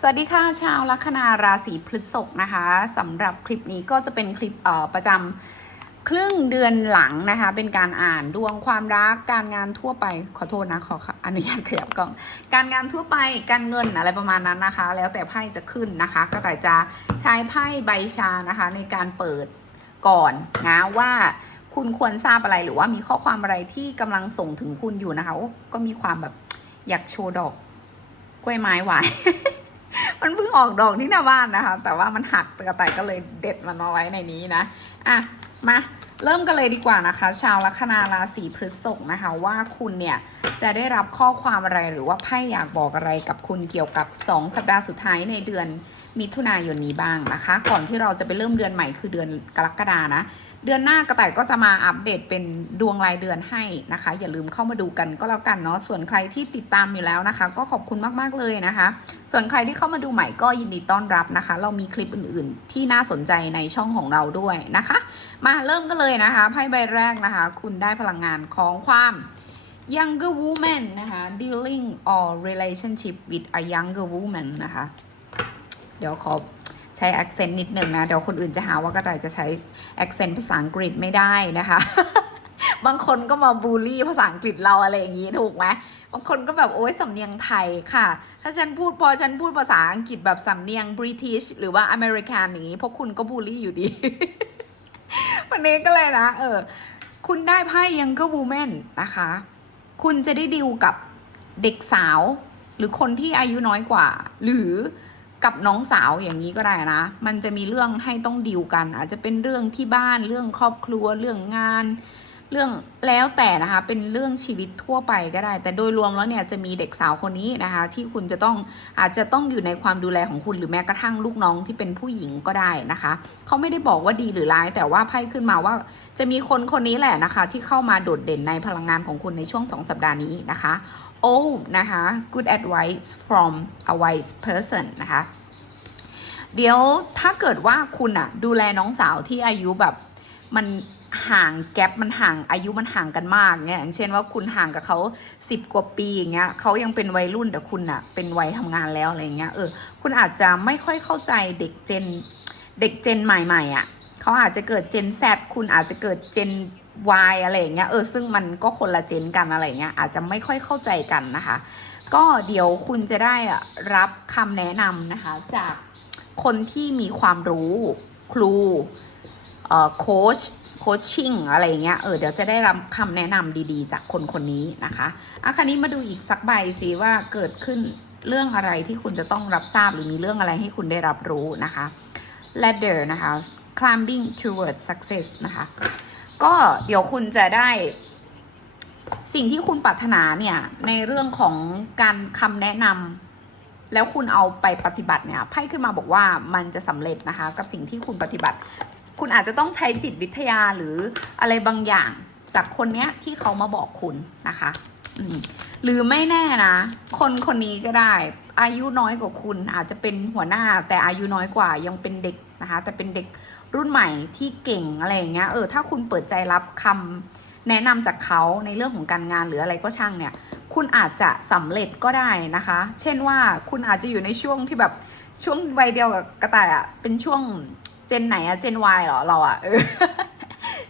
สวัสดีค่ะชาวลัคนาราศีพฤษภนะคะสำหรับคลิปนี้ก็จะเป็นคลิปเอ่อประจำครึ่งเดือนหลังนะคะ เป็นการอ่านดวงความรักการงานทั่วไปขอโทษนะขออนุญาตขยับกล้อง การงานทั่วไปการเงินอะไรประมาณนั้นนะคะ แล้วแต่ไพ่จะขึ้นนะคะ ก็แต่จะใช้ไพ่ใบชานะคะ ในการเปิดก่อนนะว่าคุณควรทราบอะไรหรือว่ามีข้อความอะไรที่กำลังส่งถึงคุณอยู่นะคะก็มีความแบบอยากโชว์ดอกกล้วยไม้หวาย มันเพิ่งออกดอกที่หน้าบ้านนะคะ แต่ว่ามันหักกระต่ายก็เลยเด็ดมันมาไว้ในนี้นะ อะ มาเริ่มกันเลยดีกว่านะคะ ชาวลัคนาราศีพฤษภนะคะ ว่าคุณเนี่ยจะได้รับข้อความอะไรหรือว่าไพ่อยากบอกอะไรกับคุณเกี่ยวกับ 2 สัปดาห์สุดท้ายในเดือนมิถุนายนนี้บ้างนะคะ ก่อนที่เราจะไปเริ่มเดือนใหม่คือเดือนกรกฎานะ เดือนหน้ากระต่ายก็จะมาอัปเดตเป็นดวงรายเดือนให้นะคะ อย่าลืมเข้ามาดูกันก็แล้วกันเนาะส่วนใครที่ติดตามอยู่แล้วนะคะ ก็ขอบคุณมากๆเลยนะคะ ส่วนใครที่เข้ามาดูใหม่ก็ยินดีต้อนรับนะคะ เรามีคลิปอื่นๆ ที่น่าสนใจในช่องของเราด้วยนะคะ มาเริ่มกันเลยนะคะไพ่ใบแรกนะคะ คุณได้พลังงานของความ younger woman นะคะ dealing or relationship with a younger woman นะคะ เดี๋ยวขอ ใช้ accent นิดหนึ่งนะ เดี๋ยวคนอื่นจะหาว่ากระต่ายจะใช้ accent ภาษาอังกฤษไม่ได้นะคะ บางคนก็มาบูลลี่ภาษาอังกฤษเราอะไรอย่างนี้ถูกไหมบางคนก็แบบโอ๊ยสำเนียงไทยค่ะ ถ้าฉันพูดพอฉันพูดภาษาอังกฤษแบบสำเนียงบริ i ิชหรือว่าอเมริกันอย่างนี้พวกคุณก็บูลลี่อยู่ดี วันนี้ก็เลยนะ เออ คุณได้ไพ่ยังก็วูแมนนะคะ คุณจะได้ดิวกับเด็กสาว หรือคนที่อายุน้อยกว่า หรือ กับน้องสาวอย่างนี้ก็ได้นะ มันจะมีเรื่องให้ต้องดิวกัน อาจจะเป็นเรื่องที่บ้านเรื่องครอบครัวเรื่องงาน เรื่องแล้วแต่นะคะ เป็นเรื่องชีวิตทั่วไปก็ได้ แต่โดยรวมแล้วเนี่ยจะมีเด็กสาวคนนี้นะคะ ที่คุณจะต้องอาจจะต้องอยู่ในความดูแลของคุณหรือแม้กระทั่งลูกน้องที่เป็นผู้หญิงก็ได้นะคะเขาไม่ได้บอกว่าดีหรือร้าย แต่ว่าไพ่ขึ้นมาว่า จะมีคนคนนี้แหละนะคะ ที่เข้ามาโดดเด่นในพลังงานของคุณในช่วง 2 สัปดาห์นี้นะคะ oh นะคะ good advice from a wise person นะคะ เดี๋ยวถ้าเกิดว่าคุณอะดูแลน้องสาวที่อายุแบบมันห่างแกลบมันห่างอายุมันห่างกันมากเนี่ยอย่างเช่นว่าคุณห่างกับเขาสิบกว่าปีอย่างเงี้ยเขายังเป็นวัยรุ่นแต่คุณอะเป็นวัยทำงานแล้วอะไรเงี้ยเออคุณอาจจะไม่ค่อยเข้าใจเด็กเจน เด็กเจนใหม่ๆอะเขาอาจจะเกิดเจน Z คุณอาจจะเกิดเจน Y อะไรอย่างเงี้ยเออซึ่งมันก็คนละเจนกันอะไรเงี้ยอาจจะไม่ค่อยเข้าใจกันนะคะ ก็เดี๋ยวคุณจะได้รับคำแนะนำนะคะ จากคนที่มีความรู้ครูเอ่อโค้ชโคชชิ่งอะไรเงี้ยเออเดี๋ยวจะได้รับคำแนะนำดีๆ จากคนคนนี้นะคะอะคราวนี้มาดูอีกสักใบสิว่าเกิดขึ้นเรื่องอะไรที่คุณจะต้องรับทราบหรือมีเรื่องอะไรให้คุณได้รับรู้นะคะ ladder นะคะ climbing towards success นะคะ ก็เดี๋ยวคุณจะได้ สิ่งที่คุณปรารถนาเนี่ย ในเรื่องของการคำแนะนำแล้วคุณเอาไปปฏิบัติเนี่ยไพ่ขึ้นมาบอกว่ามันจะสำเร็จนะคะ กับสิ่งที่คุณปฏิบัติ คุณอาจจะต้องใช้จิตวิทยาหรืออะไรบางอย่างจากคนเนี้ยที่เขามาบอกคุณนะคะหรือไม่แน่นะ คนคนนี้ก็ได้ อายุน้อยกว่าคุณ อาจจะเป็นหัวหน้าแต่อายุน้อยกว่ายังเป็นเด็กนะคะ แต่เป็นเด็กรุ่นใหม่ที่เก่งอะไรอย่างเงี้ยเออถ้าคุณเปิดใจรับคำแนะนำจากเขาในเรื่องของการงานหรืออะไรก็ช่างเนี่ย คุณอาจจะสำเร็จก็ได้นะคะ เช่นว่าคุณอาจจะอยู่ในช่วงที่แบบช่วงวัยเดียวกับกระต่ายอะเป็นช่วงเจนไหนอะเจน Y เหรอเราอะเออ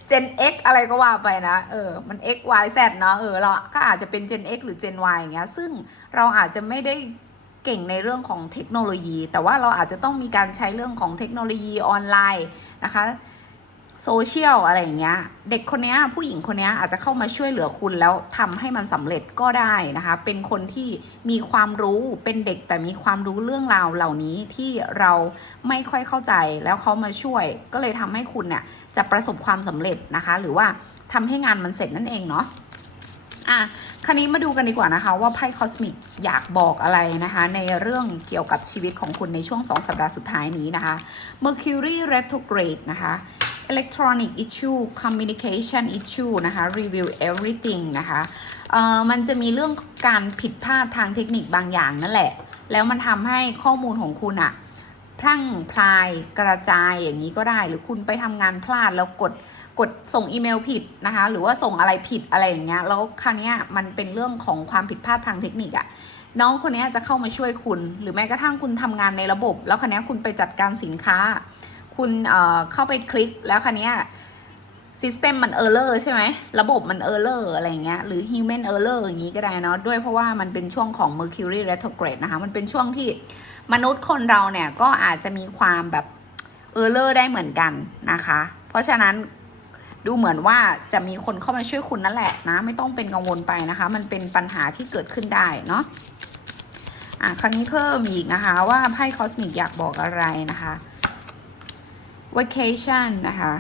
เจน X อะไรก็ว่าไปนะ เออ มัน X Y Z เนาะ เออ เราก็อาจจะเป็น Gen X หรือ Gen Y อย่างเงี้ย ซึ่งเราอาจจะไม่ได้ เก่งในเรื่องของเทคโนโลยี แต่ว่าเราอาจจะต้องมีการใช้เรื่องของเทคโนโลยีออนไลน์นะคะโซเชียลอะไรอย่างเงี้ย เด็กคนนี้ผู้หญิงคนนี้อาจจะเข้ามาช่วยเหลือคุณแล้วทำให้มันสำเร็จก็ได้นะคะ เป็นคนที่มีความรู้เป็นเด็กแต่มีความรู้เรื่องราวเหล่านี้ที่เราไม่ค่อยเข้าใจแล้วเขามาช่วย ก็เลยทำให้คุณเนี่ยจะประสบความสำเร็จนะคะ หรือว่าทำให้งานมันเสร็จนั่นเองเนาะอะ คราวนี้มาดูกันดีกว่านะคะ ว่าไพ่คอสมิกอยากบอกอะไรนะคะ ในเรื่องเกี่ยวกับชีวิตของคุณในช่วง 2 สัปดาห์สุดท้ายนี้นะคะ Mercury retrograde นะคะ electronic issue communication issue นะคะ review everything นะคะเอ่อมันจะมีเรื่องการผิดพลาดทางเทคนิคบางอย่างนั่นแหละ แล้วมันทำให้ข้อมูลของคุณอะพลั่งพลายกระจายอย่างนี้ก็ได้ หรือคุณไปทำงานพลาดแล้วกด กดส่งอีเมลผิดนะคะ หรือว่าส่งอะไรผิดอะไรอย่างเงี้ยแล้วคราวเนี้ยมันเป็นเรื่องของความผิดพลาดทางเทคนิคอะน้องคนนี้จะเข้ามาช่วยคุณ หรือแม้กระทั่งคุณทำงานในระบบ แล้วคันนี้ยคุณไปจัดการสินค้า คุณเอ่อเข้าไปคลิกแล้วคันนี้ยซิสเต็มมันเออร์เลอร์ใช่ไหมระบบมันเออร์เลอร์อะไรอย่างเงี้ยหรือ human error อย่างงี้ก็ได้เนาะด้วยเพราะว่ามันเป็นช่วงของ Mercury retrograde นะคะ มันเป็นช่วงที่มนุษย์คนเราเนี่ย ก็อาจจะมีความแบบเออร์เลอร์ได้เหมือนกันนะคะ เพราะฉะนั้น ดูเหมือนว่าจะมีคนเข้ามาช่วยคุณนั่นแหละนะ ไม่ต้องเป็นกังวลไปนะคะ มันเป็นปัญหาที่เกิดขึ้นได้เนาะอะคราวนี้เพิ่มอีกนะคะ ว่าไพ่คอสมิกอยากบอกอะไรนะคะ vacation นะคะ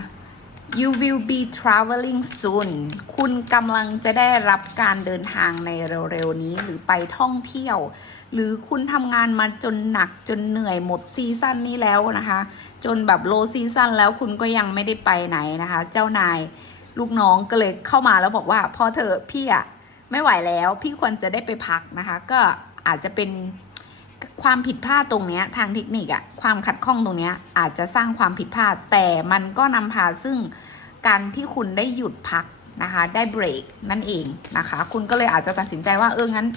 you will be traveling soon คุณกำลังจะได้รับการเดินทางในเร็วๆนี้หรือไปท่องเที่ยว หรือคุณทำงานมาจนหนักจนเหนื่อยหมดซีซั่นนี้แล้วนะคะ จนแบบโลซีซั่นแล้วคุณก็ยังไม่ได้ไปไหนนะคะ เจ้านายลูกน้องก็เลยเข้ามาแล้วบอกว่าพอเธอพี่อะไม่ไหวแล้วพี่ควรจะได้ไปพักนะคะ ก็อาจจะเป็นความผิดพลาดตรงนี้ทางเทคนิคอะความขัดข้องตรงนี้อาจจะสร้างความผิดพลาด แต่มันก็นำพาซึ่งการที่คุณได้หยุดพักนะคะ ได้เบรกนั่นเองนะคะ คุณก็เลยอาจจะตัดสินใจว่าเอองั้น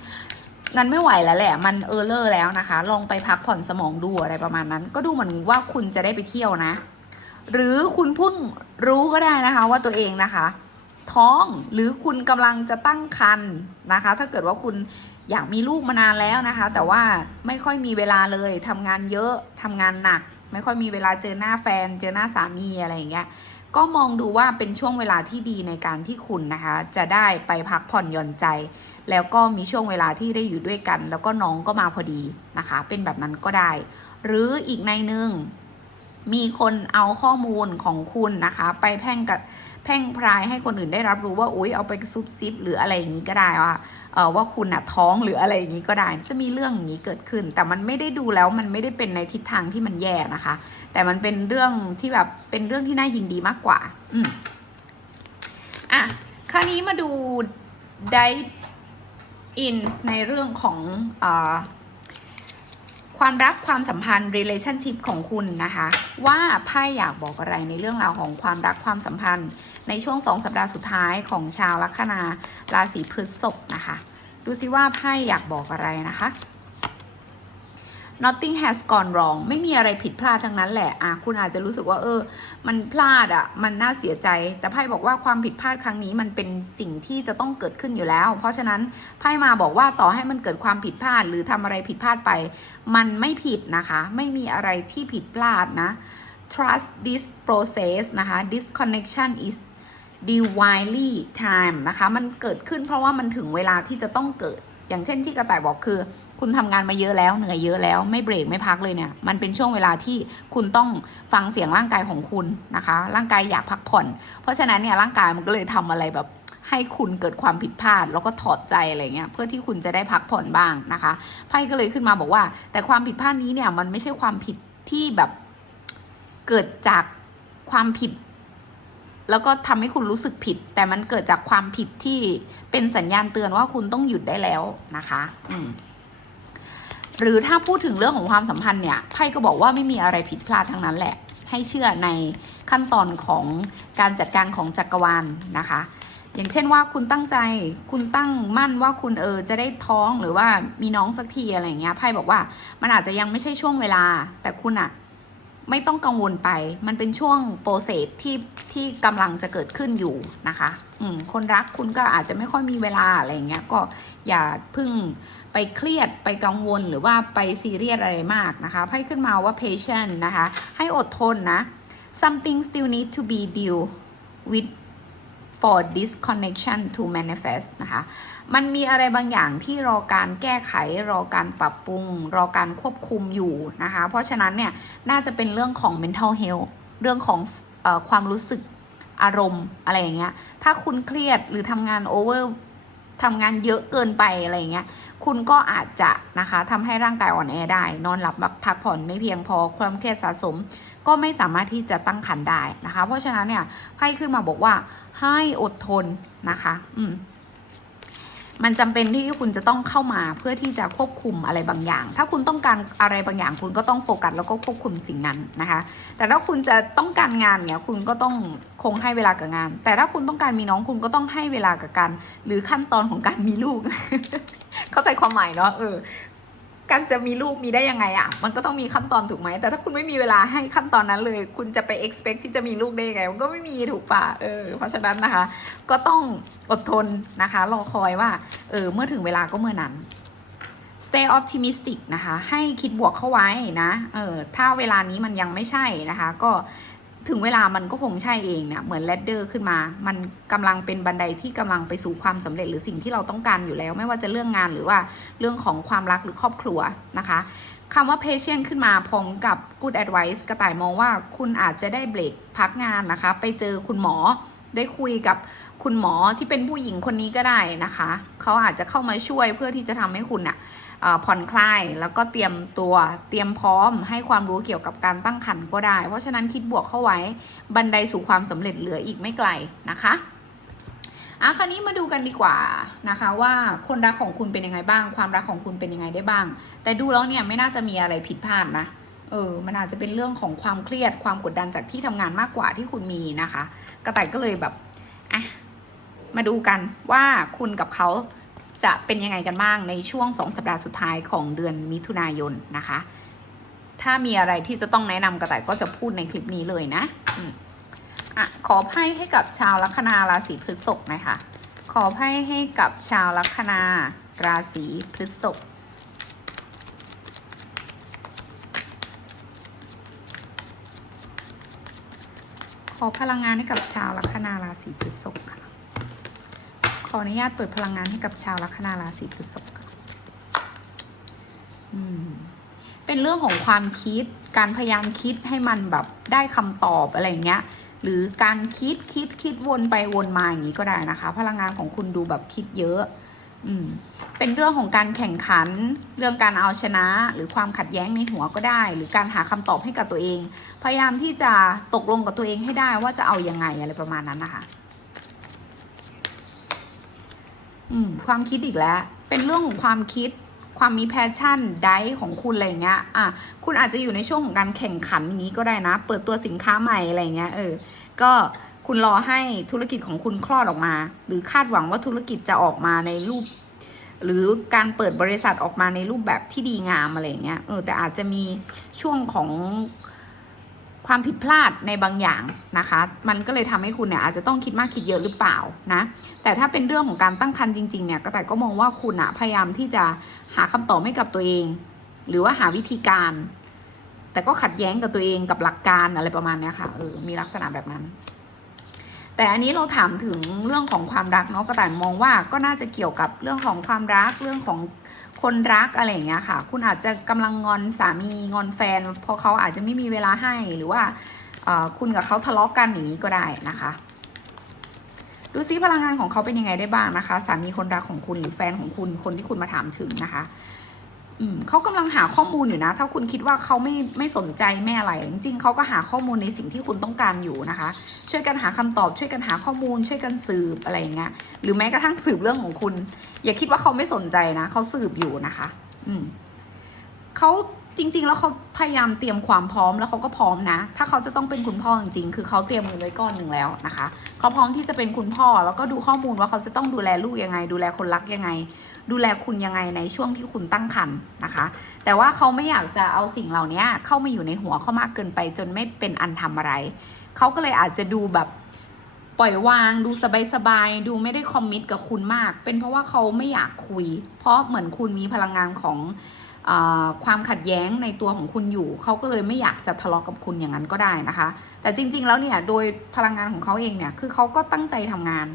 งั้นไม่ไหวแล้วแหละ มันเออเลอร์แล้วนะคะ ลองไปพักผ่อนสมองดูอะไรประมาณนั้น ก็ดูเหมือนว่าคุณจะได้ไปเที่ยวนะ หรือคุณเพิ่งรู้ก็ได้นะคะว่าตัวเองนะคะ ท้องหรือคุณกำลังจะตั้งครรภ์นะคะ ถ้าเกิดว่าคุณอยากมีลูกมานานแล้วนะคะ แต่ว่าไม่ค่อยมีเวลาเลยทำงานเยอะทำงานหนัก ไม่ค่อยมีเวลาเจอหน้าแฟน เจอหน้าสามีอะไรอย่างเงี้ยก็มองดูว่าเป็นช่วงเวลาที่ดีในการที่คุณนะคะ จะได้ไปพักผ่อนหย่อนใจ แล้วก็มีช่วงเวลาที่ได้อยู่ด้วยกัน แล้วก็น้องก็มาพอดีนะคะ เป็นแบบนั้นก็ได้ หรืออีกในหนึ่งมีคนเอาข้อมูลของคุณนะคะ ไปแพร่งกับแพร่งพรายให้คนอื่นได้รับรู้ว่าอุ๊ยเอาไปซุบซิบหรืออะไรอย่างนี้ก็ได้ว่าเออว่าคุณอะท้องหรืออะไรอย่างนี้ก็ได้ จะมีเรื่องอย่างนี้เกิดขึ้น แต่มันไม่ได้ดูแล้วมันไม่ได้เป็นในทิศทางที่มันแย่นะคะ แต่มันเป็นเรื่องที่แบบเป็นเรื่องที่น่ายินดีมากกว่า อืมอะคราวนี้มาดูได อินในเรื่องของอความรักความสัมพันธ์ relationship ของคุณนะคะ ว่าไพ่อยากบอกอะไรในเรื่องราวของความรักความสัมพันธ์ ในช่วงสองสัปดาห์สุดท้ายของชาวลัคนาราศีพฤษภนะคะ ดูซิว่าไพ่อยากบอกอะไรนะคะ nothing has gone wrong ไม่มีอะไรผิดพลาดทั้งนั้นแหละอะคุณอาจจะรู้สึกว่า เออ มันพลาดอะ มันน่าเสียใจ แต่ไพ่บอกว่าความผิดพลาดครั้งนี้มันเป็นสิ่งที่จะต้องเกิดขึ้นอยู่แล้ว เพราะฉะนั้นไพ่มาบอกว่าต่อให้มันเกิดความผิดพลาด หรือทำอะไรผิดพลาดไป มันไม่ผิดนะคะ ไม่มีอะไรที่ผิดพลาดนะ trust this process นะคะ this connection is divinely time นะคะ มันเกิดขึ้นเพราะว่ามันถึงเวลาที่จะต้องเกิด อย่างเช่นที่กระต่ายบอกคือ คุณทำงานมาเยอะแล้วเหนื่อยเยอะแล้วไม่เบรกไม่พักเลยเนี่ยมันเป็นช่วงเวลาที่คุณต้องฟังเสียงร่างกายของคุณนะคะ ร่างกายอยากพักผ่อน เพราะฉะนั้นเนี่ยร่างกายมันก็เลยทำอะไรแบบให้คุณเกิดความผิดพลาด แล้วก็ถอดใจอะไรเงี้ยเพื่อที่คุณจะได้พักผ่อนบ้างนะคะไพ่ก็เลยขึ้นมาบอกว่า แต่ความผิดพลาดนี้เนี่ยมันไม่ใช่ความผิดที่แบบเกิดจากความผิด แล้วก็ทำให้คุณรู้สึกผิด แต่มันเกิดจากความผิดที่เป็นสัญญาณเตือนว่าคุณต้องหยุดได้แล้วนะคะ อืมหรือถ้าพูดถึงเรื่องของความสัมพันธ์เนี่ยไพ่ก็บอกว่าไม่มีอะไรผิดพลาดทั้งนั้นแหละ ให้เชื่อในขั้นตอนของการจัดการของจักรวาลนะคะ อย่างเช่นว่าคุณตั้งใจคุณตั้งมั่นว่าคุณเออจะได้ท้องหรือว่ามีน้องสักทีอะไรอย่างเงี้ยไพ่บอกว่ามันอาจจะยังไม่ใช่ช่วงเวลา แต่คุณอะ ไม่ต้องกังวลไป มันเป็นช่วงโปรเซสที่ที่กำลังจะเกิดขึ้นอยู่นะคะ อืม คนรักคุณก็อาจจะไม่ค่อยมีเวลาอะไรเงี้ย ก็อย่าพึ่งไปเครียดไปกังวลหรือว่าไปซีเรียสอะไรมากนะคะไพ่ขึ้นมาว่า patient นะคะ ให้อดทนนะ something still need to be deal with for this connection to manifest นะคะ มันมีอะไรบางอย่างที่รอการแก้ไข รอการปรับปรุง รอการควบคุมอยู่นะคะ เพราะฉะนั้นเนี่ย น่าจะเป็นเรื่องของ mental health เรื่องของอความรู้สึกอารมณ์อะไรอย่างเงี้ย ถ้าคุณเครียดหรือทำงาน over ทำงานเยอะเกินไปอะไรอย่างเงี้ย คุณก็อาจจะนะคะทำให้ร่างกายอ่อนแอได้ นอนหลับพักผ่อนไม่เพียงพอ ความเครียดสะสม ก็ไม่สามารถที่จะตั้งครรภ์ได้นะคะ เพราะฉะนั้นเนี่ยไพ่ขึ้นมาบอกว่าให้อดทนนะคะอืมมันจำเป็นที่คุณจะต้องเข้ามาเพื่อที่จะควบคุมอะไรบางอย่าง ถ้าคุณต้องการอะไรบางอย่าง คุณก็ต้องโฟกัสแล้วก็ควบคุมสิ่งนั้นนะคะ แต่ถ้าคุณจะต้องการงานเนี่ยคุณก็ต้องคงให้เวลากับงาน แต่ถ้าคุณต้องการมีน้องคุณก็ต้องให้เวลากับการหรือขั้นตอนของการมีลูก เข้าใจความหมายเนาะเออ การจะมีลูกมีได้ยังไงอะ่ะ มันก็ต้องมีขั้นตอนถูกไหม แต่ถ้าคุณไม่มีเวลาให้ขั้นตอนนั้นเลย คุณจะไป expect ที่จะมีลูกได้ยังไง มันก็ไม่มีถูกปะเออ เพราะฉะนั้นนะคะ ก็ต้องอดทนนะคะ รอคอยว่า เออ เมื่อถึงเวลาก็เมื่อนั้น stay optimistic นะคะ ให้คิดบวกเข้าไว้นะ เออ ถ้าเวลานี้มันยังไม่ใช่นะคะ ก็ ถึงเวลามันก็คงใช่เองเนี่ยเหมือน ladder ขึ้นมา มันกำลังเป็นบันไดที่กำลังไปสู่ความสำเร็จหรือสิ่งที่เราต้องการอยู่แล้ว ไม่ว่าจะเรื่องงานหรือว่าเรื่องของความรักหรือครอบครัวนะคะคำว่า patient ขึ้นมาพร้อมกับ good advice กระต่ายมองว่าคุณอาจจะได้เบรกพักงานนะคะ ไปเจอคุณหมอได้คุยกับคุณหมอที่เป็นผู้หญิงคนนี้ก็ได้นะคะ เขาอาจจะเข้ามาช่วยเพื่อที่จะทำให้คุณน่ะเอ่อ ผ่อนคลายแล้วก็เตรียมตัวเตรียมพร้อมให้ความรู้เกี่ยวกับการตั้งครรภ์ก็ได้ เพราะฉะนั้นคิดบวกเข้าไว้บันไดสู่ความสำเร็จเหลืออีกไม่ไกลนะคะอะคราวนี้มาดูกันดีกว่านะคะว่าคนรักของคุณเป็นยังไงบ้าง ความรักของคุณเป็นยังไงได้บ้าง แต่ดูแล้วเนี่ยไม่น่าจะมีอะไรผิดพลาดนะเออมันอาจจะเป็นเรื่องของความเครียดความกดดันจากที่ทำงานมากกว่าที่คุณมีนะคะ กระต่ายก็เลยแบบอะมาดูกันว่าคุณกับเขา จะเป็นยังไงกันบ้างในช่วงสองสัปดาห์สุดท้ายของเดือนมิถุนายนนะคะ ถ้ามีอะไรที่จะต้องแนะนำกระต่ายก็จะพูดในคลิปนี้เลยนะอะขอไพ่ให้กับชาวลัคนาราศีพฤษภนะคะ ขอไพ่ให้กับชาวลัคนาราศีพฤษภขอพลังงานให้กับชาวลัคนาราศีพฤษภค่ะ ขออนุญาตเปิดพลังงานให้กับชาวลัคนาราศีพฤษภเป็นเรื่องของความคิด การพยายามคิดให้มันแบบได้คำตอบอะไรเงี้ย หรือการคิดคิดคิดวนไปวนมาอย่างนี้ก็ได้นะคะ พลังงานของคุณดูแบบคิดเยอะ อืม เป็นเรื่องของการแข่งขัน เรื่องการเอาชนะ หรือความขัดแย้งในหัวก็ได้ หรือการหาคำตอบให้กับตัวเอง พยายามที่จะตกลงกับตัวเองให้ได้ว่าจะเอายังไงอะไรประมาณนั้นนะคะ อืม ความคิดอีกแล้ว เป็นเรื่องของความคิดความมีแพชชั่นไดของคุณอะไรเงี้ย อะ คุณอาจจะอยู่ในช่วงของการแข่งขันอย่างนี้ก็ได้นะ เปิดตัวสินค้าใหม่อะไรเงี้ย เออ ก็คุณรอให้ธุรกิจของคุณคลอดออกมา หรือคาดหวังว่าธุรกิจจะออกมาในรูป หรือการเปิดบริษัทออกมาในรูปแบบที่ดีงามอะไรเงี้ย เออ แต่อาจจะมีช่วงของ ความผิดพลาดในบางอย่างนะคะ มันก็เลยทำให้คุณเนี่ยอาจจะต้องคิดมากคิดเยอะหรือเปล่านะ แต่ถ้าเป็นเรื่องของการตั้งครรภ์จริงๆเนี่ยก็แต่ก็มองว่าคุณอะพยายามที่จะหาคำตอบให้กับตัวเอง หรือว่าหาวิธีการ แต่ก็ขัดแย้งกับตัวเองกับหลักการอะไรประมาณเนี้ยค่ะเออมีลักษณะแบบนั้น แต่อันนี้เราถามถึงเรื่องของความรักเนาะกระต่ายมองว่าก็น่าจะเกี่ยวกับเรื่องของความรักเรื่องของ คนรักอะไรอย่างเงี้ยค่ะ คุณอาจจะกำลังงอนสามีงอนแฟน เพราะเขาอาจจะไม่มีเวลาให้หรือว่าคุณกับเขาทะเลาะกันอย่างนี้ก็ได้นะคะ ดูซิพลังงานของเขาเป็นยังไงได้บ้างนะคะ สามีคนรักของคุณหรือแฟนของคุณคนที่คุณมาถามถึงนะคะ เขากำลังหาข้อมูลอยู่นะ ถ้าคุณคิดว่าเขาไม่ไม่สนใจไม่อะไร จริงๆเขาก็หาข้อมูลในสิ่งที่คุณต้องการอยู่นะคะ ช่วยกันหาคำตอบ ช่วยกันหาข้อมูล ช่วยกันสืบอะไรอย่างเงี้ย หรือแม้กระทั่งสืบเรื่องของคุณ อย่าคิดว่าเขาไม่สนใจนะ เขาสืบอยู่นะคะ อืมเขา จริง ๆ แล้วเขาพยายามเตรียมความพร้อมแล้วเขาก็พร้อมนะ ถ้าเขาจะต้องเป็นคุณพ่อจริงๆ คือเขาเตรียมเงินไว้ก้อนหนึ่งแล้วนะคะเขาพร้อมที่จะเป็นคุณพ่อแล้วก็ดูข้อมูลว่าเขาจะต้องดูแลลูกยังไง ดูแลคนรักยังไง ดูแลคุณยังไงในช่วงที่คุณตั้งครรภ์นะคะ แต่ว่าเขาไม่อยากจะเอาสิ่งเหล่านี้เข้ามาอยู่ในหัวเขามากเกินไปจนไม่เป็นอันทำอะไรเขาก็เลยอาจจะดูแบบปล่อยวางดูสบายๆดูไม่ได้คอมมิตกับคุณมาก เป็นเพราะว่าเขาไม่อยากคุย เพราะเหมือนคุณมีพลังงานของ ความขัดแย้งในตัวของคุณอยู่ เขาก็เลยไม่อยากจะทะเลาะกับคุณอย่างนั้นก็ได้นะคะ แต่จริง ๆ แล้วเนี่ยโดยพลังงานของเขาเองเนี่ยคือเขาก็ตั้งใจทำงาน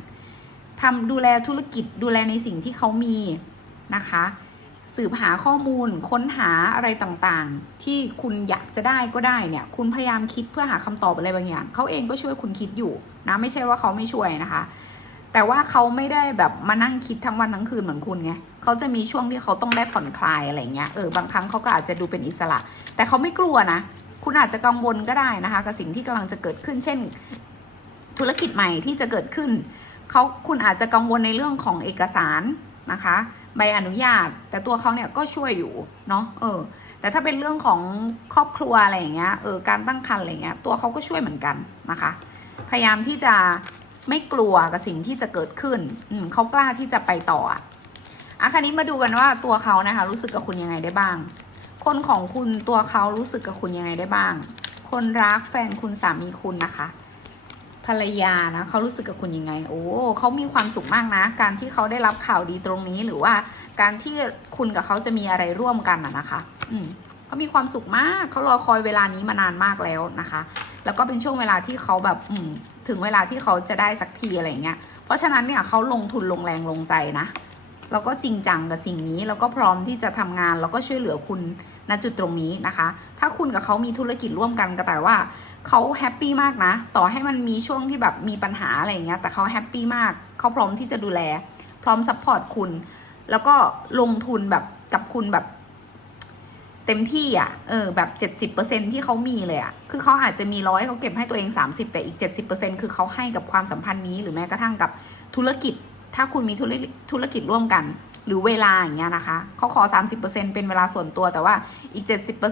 ทำดูแลธุรกิจดูแลในสิ่งที่เขามีนะคะ สืบหาข้อมูลค้นหาอะไรต่างๆ ที่คุณอยากจะได้ก็ได้เนี่ยคุณพยายามคิดเพื่อหาคำตอบอะไรบางอย่างเขาเองก็ช่วยคุณคิดอยู่นะไม่ใช่ว่าเขาไม่ช่วยนะคะ แต่ว่าเขาไม่ได้แบบมานั่งคิดทั้งวันทั้งคืนเหมือนคุณไงเขาจะมีช่วงที่เขาต้องได้ผ่อนคลายอะไรเงี้ยเออบางครั้งเขาก็อาจจะดูเป็นอิสระ แต่เขาไม่กลัวนะ คุณอาจจะกังวลก็ได้นะคะ กับสิ่งที่กำลังจะเกิดขึ้น เช่น ธุรกิจใหม่ที่จะเกิดขึ้นเขาคุณอาจจะกังวลในเรื่องของเอกสารนะคะ ใบอนุญาต แต่ตัวเขาเนี่ยก็ช่วยอยู่เนาะเออ แต่ถ้าเป็นเรื่องของครอบครัวอะไรอย่างเงี้ยเออการตั้งครรภ์อะไรเงี้ยตัวเขาก็ช่วยเหมือนกันนะคะ พยายามที่จะ ไม่กลัวกับสิ่งที่จะเกิดขึ้น อืมเขากล้าที่จะไปต่ออะอะคราวนี้มาดูกันว่าตัวเขานะคะ รู้สึกกับคุณยังไงได้บ้าง คนของคุณตัวเขารู้สึกกับคุณยังไงได้บ้าง คนรักแฟนคุณสามีคุณนะคะ ภรรยานะเขารู้สึกกับคุณยังไง โอ้เขามีความสุขมากนะ การที่เขาได้รับข่าวดีตรงนี้หรือว่าการที่คุณกับเขาจะมีอะไรร่วมกันอะนะคะ อืมเขามีความสุขมากเขารอคอยเวลานี้มานานมากแล้วนะคะ แล้วก็เป็นช่วงเวลาที่เขาแบบ อืม ถึงเวลาที่เขาจะได้สักทีอะไรเงี้ย เพราะฉะนั้นเนี่ยเขาลงทุนลงแรงลงใจนะ แล้วก็จริงจังกับสิ่งนี้ แล้วก็พร้อมที่จะทำงาน แล้วก็ช่วยเหลือคุณณจุดตรงนี้นะคะ ถ้าคุณกับเขามีธุรกิจร่วมกันก็แต่ว่าเขาแฮปปี้มากนะ ต่อให้มันมีช่วงที่แบบมีปัญหาอะไรเงี้ย แต่เขาแฮปปี้มาก เขาพร้อมที่จะดูแล พร้อมซัพพอร์ตคุณ แล้วก็ลงทุนแบบกับคุณแบบ เต็มที่อะ เออแบบเจ็ดสิบเปอร์เซนที่เขามีเลยอะ คือเขาอาจจะมีร้อยเขาเก็บให้ตัวเองสามสิบแต่อีกเจ็ดสิบเปอร์เซนคือเขาให้กับความสัมพันธ์นี้ หรือแม้กระทั่งกับธุรกิจ ถ้าคุณมีธุรกิจธุรกิจร่วมกัน หรือเวลาอย่างเงี้ยนะคะ เขาขอ 30%เป็นเวลาส่วนตัว แต่ว่าอีก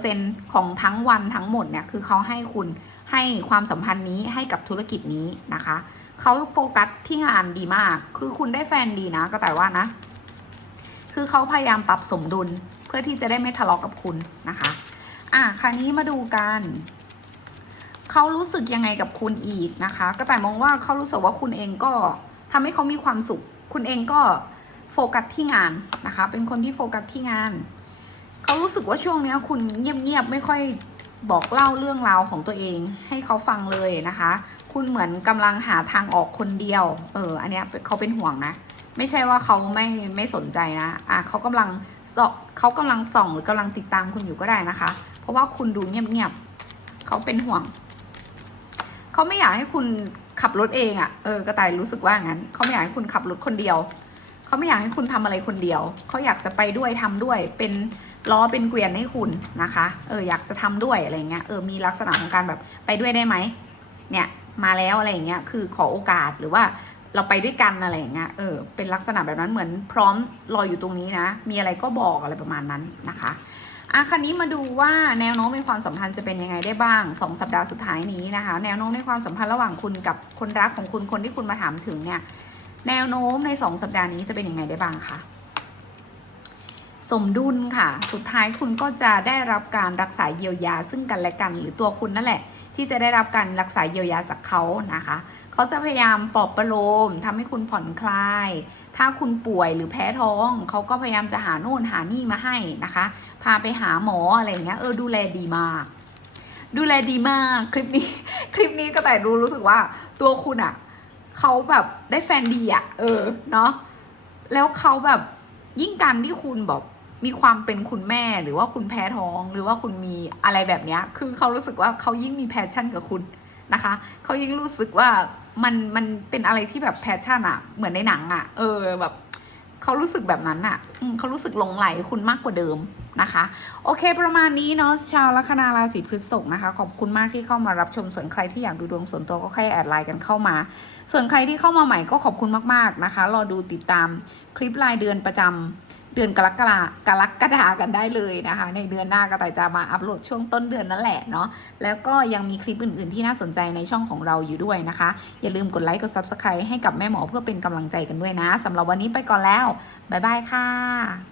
70%ของทั้งวันทั้งหมดเนี่ย คือเขาให้คุณให้ความสัมพันธ์นี้ให้กับธุรกิจนี้นะคะ เขาโฟกัสที่งานดีมาก คือคุณได้แฟนดีนะ ก็แต่ว่านะ คือเขาพยายามปรับสมดุล พื่อที่จะได้ไม่ทะเลาะกับคุณนะคะ อะคราวนี้มาดูกันเขารู้สึกยังไงกับคุณอีกนะคะ ก็แต่มองว่าเขารู้สึกว่าคุณเองก็ทำให้เขามีความสุข คุณเองก็โฟกัสที่งานนะคะ เป็นคนที่โฟกัสที่งานเขารู้สึกว่าช่วงนี้คุณเงียบๆไม่ค่อยบอกเล่าเรื่องราวของตัวเอง ให้เขาฟังเลยนะคะ คุณเหมือนกำลังหาทางออกคนเดียว เออ อันเนี้ยเขาเป็นห่วงนะ ไม่ใช่ว่าเขาไม่ไม่สนใจนะ อะเขากำลัง เขากำลังส่องหรือกำลังติดตามคุณอยู่ก็ได้นะคะ เพราะว่าคุณดูเงียบๆเขาเป็นห่วง เขาไม่อยากให้คุณขับรถเองอะ่ะเออกระต่ายรู้สึกว่างั้นเขาไม่อยากให้คุณขับรถคนเดียวเขาไม่อยากให้คุณทำอะไรคนเดียวเขาอยากจะไปด้วยทำด้วย เป็นล้อเป็นเกวียนให้คุณนะคะ เอออยากจะทำด้วยอะไรเงี้ยเออมีลักษณะของการแบบไปด้วยได้ไหมเนี่ยมาแล้วอะไรเงี้ยคือขอโอกาสหรือว่า เราไปด้วยกันอะไรเงี้ยเออเป็นลักษณะแบบนั้นเหมือนพร้อมรออยู่ตรงนี้นะ มีอะไรก็บอกอะไรประมาณนั้นนะคะอะคันนี้มาดูว่าแนวโน้มในความสัมพันธ์จะเป็นยังไงได้บ้างสองสัปดาห์สุดท้ายนี้นะคะ แนวโน้มในความสัมพันธ์ระหว่างคุณกับคนรักของคุณคนที่คุณมาถามถึงเนี่ย แนวโน้มในสองสัปดาห์นี้จะเป็นยังไงได้บ้างคะสมดุลค่ะ สุดท้ายคุณก็จะได้รับการรักษาเยียวยาซึ่งกันและกัน หรือตัวคุณนั่นแหละ ที่จะได้รับการรักษาเยียวยาจากเขานะคะ เขาจะพยายามปลอบประโลมทำให้คุณผ่อนคลาย ถ้าคุณป่วยหรือแพ้ท้อง เขาก็พยายามจะหาโน่นหานี่มาให้นะคะ พาไปหาหมออะไรอย่างเงี้ย เออดูแลดีมาก ดูแลดีมาก คลิปนี้ คลิปนี้ก็แต่รู้รู้สึกว่าตัวคุณอะเขาแบบได้แฟนดีอะเออ เนาะ แล้วเขาแบบยิ่งการที่คุณแบบมีความเป็นคุณแม่หรือว่าคุณแพ้ท้องหรือว่าคุณมีอะไรแบบเนี้ย คือเขารู้สึกว่าเขายิ่งมีแพชชั่นกับคุณนะคะ เขายิ่งรู้สึกว่า มันมันเป็นอะไรที่แบบแพชชั่นอะเหมือนในหนังอะเออแบบเขารู้สึกแบบนั้นอะอเขารู้สึกหลงไหลคุณมากกว่าเดิมนะคะ โอเคประมาณนี้เนาะชาวลัคนาราศีพฤษภนะคะ ขอบคุณมากที่เข้ามารับชมส่วนใครที่อยากดูดวงส่วนตัวก็แค่แอดไลน์กันเข้ามา ส่วนใครที่เข้ามาใหม่ก็ขอบคุณมากๆนะคะรอดูติดตามคลิปรายเดือนประจำ เดือนกรกฎากรกฎากันได้เลยนะคะ ในเดือนหน้าก็แต่จะมาอัปโหลดช่วงต้นเดือนนั่นแหละเนาะแล้วก็ยังมีคลิปอื่น ๆ ที่น่าสนใจในช่องของเราอยู่ด้วยนะคะ อย่าลืมกดไลค์กด Subscribe ให้กับแม่หมอเพื่อเป็นกำลังใจกันด้วยนะสำหรับวันนี้ไปก่อนแล้วบ๊ายบายค่ะ